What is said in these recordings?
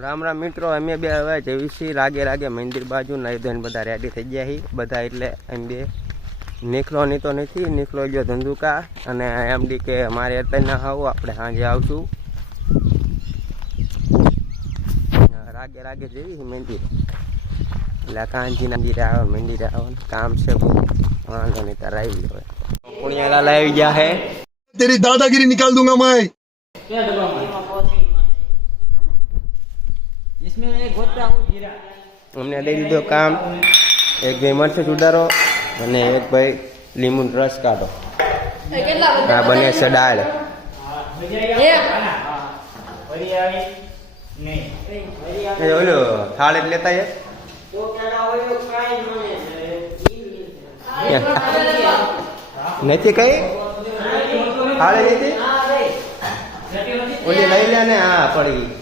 રામ રામ મિત્રો અમે બે હવે જેવી છીએ રાગે રાગે મંદિર બાજુ નાઈ બધા રેડી થઈ ગયા બધા એટલે એમ બે. નીકળો નહીં તો નથી નીકળો ગયો ધંધુકા. અને એમ ડી કે મારે અત્યારે ના આવું આપણે સાંજે આવશું. રાગે રાગે જેવી મંદિર. એટલે કાંજી મંદિરે આવે મંદિર આવે. કામ છે બહુ વાંધો નહીં તાર આવી હવે. પુણ્યાલાલ લાવી ગયા હે તેરી દાદાગીરી નિકાલ દુંગા મેં અમને દઈ દીધો કામ એક ભાઈ મરચું સુધારો અને એક ભાઈ લીંબુ રસ કાઢો। આ બને છે દાળ। ઓલું થાળ જ લેતા એ નથી કઈ? થાળે નથી ઓલી લઈ લે ને હા પડી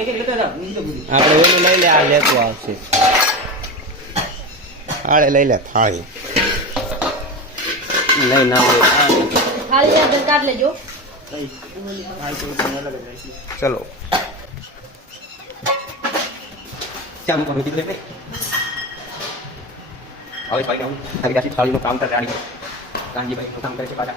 આપણે ઓલું લઈ લે આ લેતું આવશે. આળે લઈ લે થાળી. લઈ ના હોય. થાળી અંદર કાઢ લેજો. ચલો. ચાલુ કરો દીકરે હવે ભાઈ હું આવી ગયા થાળીનું કાઉન્ટર રાડી કાનજીભાઈ કામ કરે છે પાછા.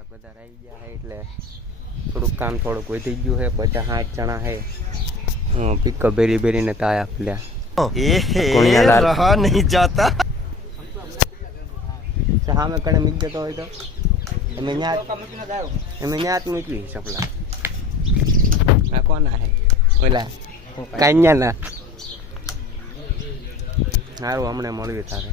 થોડાક વધારે આવી ગયા છે એટલે થોડુંક કામ થોડુંક વધી ગયું છે બધા સાઠ જણા છે પીક બેરી બેરીને તાયા પેલા નહીં જાતા. સામે કણે મૂકી જતો હોય તો. અમે અમે ન્યાત મૂકવી સપલા. આ કોના હે? ઓલા કાન્યાના. સારું હમણાં મળ્યું તારે.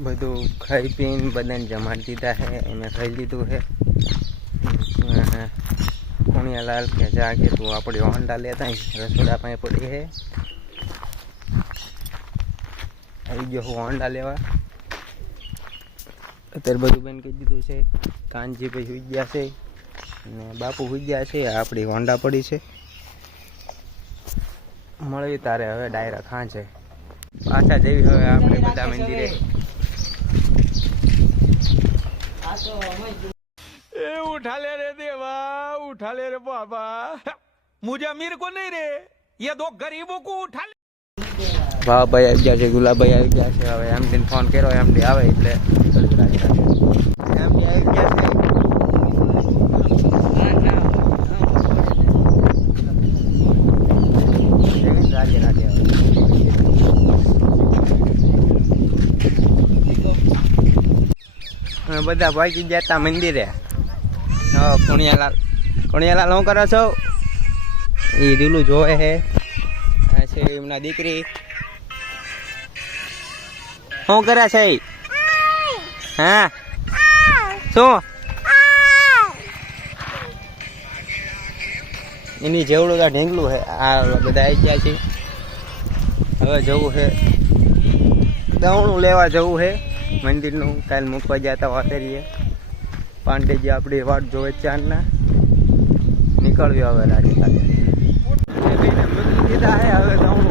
બધું ખાઈ પીને બધાને જમાડી દીધા હે એને ખાઈ લીધું છે. લાલ કે જા કે તું આપણી હોન્ડા લેતા. રસોડા પાસે પડી હે આવી ગયો હું હોન્ડા લેવા. અત્યારે બધું બેન કહી દીધું છે. કાનજી ભાઈ સુઈ ગયા છે. અને બાપુ સુઈ ગયા છે, આપણી હોન્ડા પડી છે. મળવી તારે હવે ડાયરા ખાં છે. પાછા જેવી હવે આપણે બધા મંદિરે. એ ઉઠા લે રે દેવા ઉઠા લે રે બાબા. મુજે અમીર કો નહીં રે? યે દો ગરીબો કો ઉઠાલે લે. ભાવ ભાઈ આવી ગયા છે ગુલાબભાઈ આવી ગયા છે. હવે એમ ફોન કર્યો એમ આવે એટલે. એમ આવી ગયા છે. બધા ભાગી ગયા તા મંદિરે. કુણિયાલાલ. કુણિયાલાલ શું કરો છો? એ રીલું જોવે હે છે એમના દીકરી. શું કરે છે હા? શું? એની જેવડું તો ઢીંગલું છે. આ બધા આવી ગયા છે. હવે જવું છે. દવણું લેવા જવું છે. મંદિરનું કાલ મૂકવા જતા વાસેરીએ પાંડેજી આપણી વાટ જોવે ચાંદના. નીકળવી હવે રાતે કાલે હવે તો હું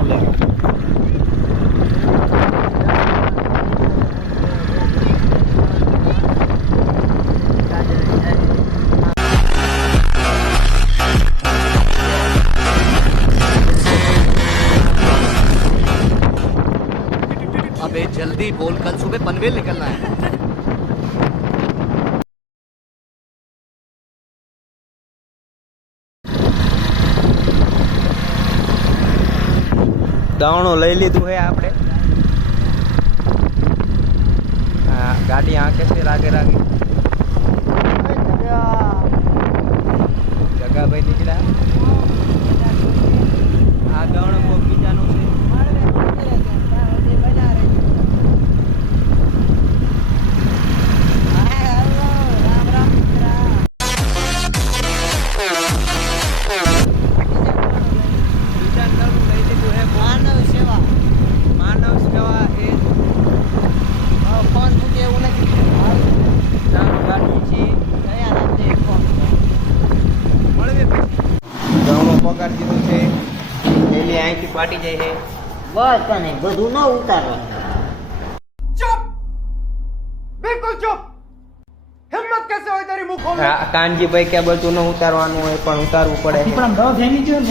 દવણું લઈ લીધું છે આપણે. હા ગાડી આંખે છે રાગે રાગે જગાભાઈ નીકળ્યા. ફાટી જાય છે. બસ કને બધું ન ઉતારો. ચૂપ! બિલકુલ ચૂપ! હિંમત કેસે હોય તારી મુખો કાનજીભાઈ કે બધું ન ઉતારવાનું હોય પણ ઉતારવું પડે પણ આમ દવા ફેંકી ગયો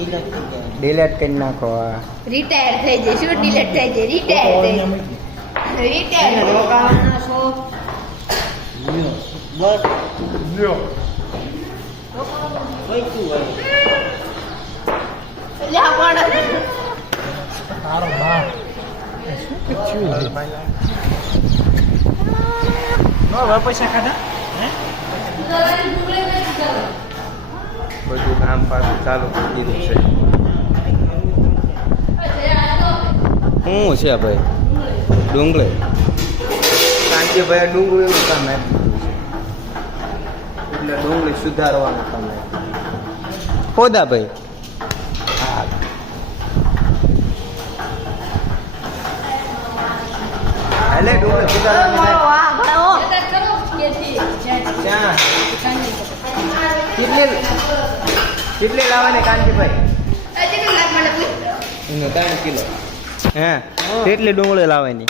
ડિલેટ કરી નાખો રિટાયર થઈ જાય શું ડિલેટ થઈ જાય રિટાયર થઈ જાય રિટાયર રોકાવાના છો. બસ. લ્યો. પૈસા ખાધા? બધું કામ પાછું ચાલુ કરી દીધું છે. શું છે ભાઈ? ડુંગળી. કાંતિભાઈ ડુંગળી એવું કામ આપ્યું છે. એટલે ડુંગળી સુધારવાનું કામ આપ્યું. હોદા ભાઈ. હા. એટલે ડુંગળી સુધારવાનું કેટલી કેટલી લાવવાની કાંતિભાઈ? ત્રણ કિલો. હે? કેટલી ડુંગળી લાવવાની?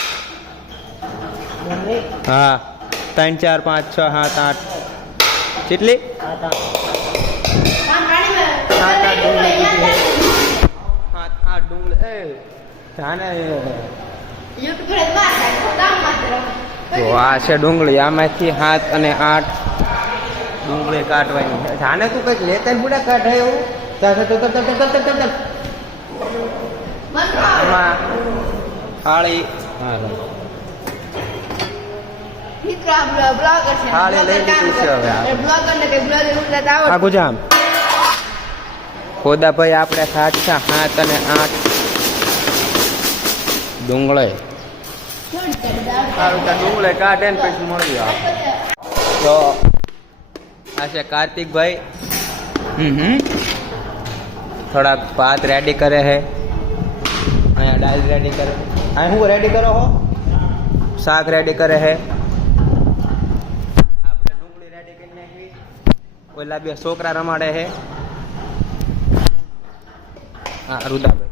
હા. ત્રણ ચાર પાંચ છ સાત આઠ. કેટલી? સાત આઠ ડુંગળી. સાત આઠ ડુંગળી. એ જાને તો આ છે ડુંગળી. આમાંથી સાત અને આઠ ડુંગળી કાઢવાની આને તું કંઈક લેતા ને બુડા કાઢે એવું? ત્યાં તો તમ તમ તમ તમ તમ આમાં થાળી આપણે સાચા હાથ અને આઠ. ડુંગળે. ડુંગળે કાઢે ને પછી મળ્યો તો આ છે કાર્તિકભાઈ હમ હમ થોડાક ભાત રેડી કરે છે અહીંયા દાળ રેડી કરે અહીં શું રેડી કરો હો શાક રેડી કરે છે આપણે ડુંગળી રેડી કરી નાખી ઓલા બે છોકરા રમાડે છે હા રુદાભાઈ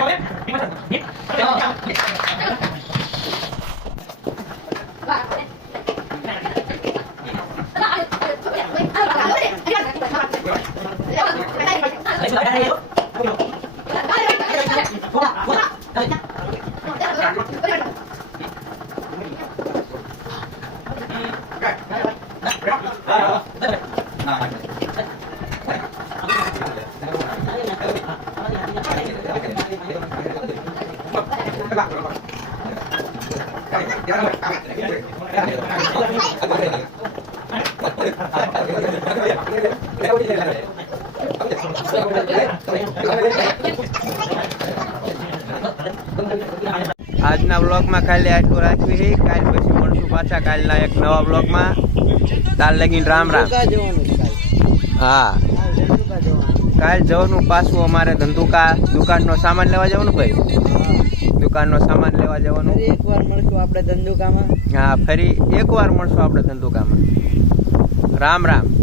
બ્લોગમાં કાલે આટલું રાખવી છે. કાલ પછી મળશું પાછા કાલના એક નવા બ્લોગમાં. તાર લગીને રામ રામ. હા. કાલ જવાનું પાછું અમારે ધંધુકા દુકાનનો સામાન લેવા જવાનું ભાઈ? દુકાનનો સામાન લેવા જવાનું. એકવાર મળશું આપણે ધંધુકામાં. હા ફરી એકવાર મળશું આપણે ધંધુકામાં. રામ રામ.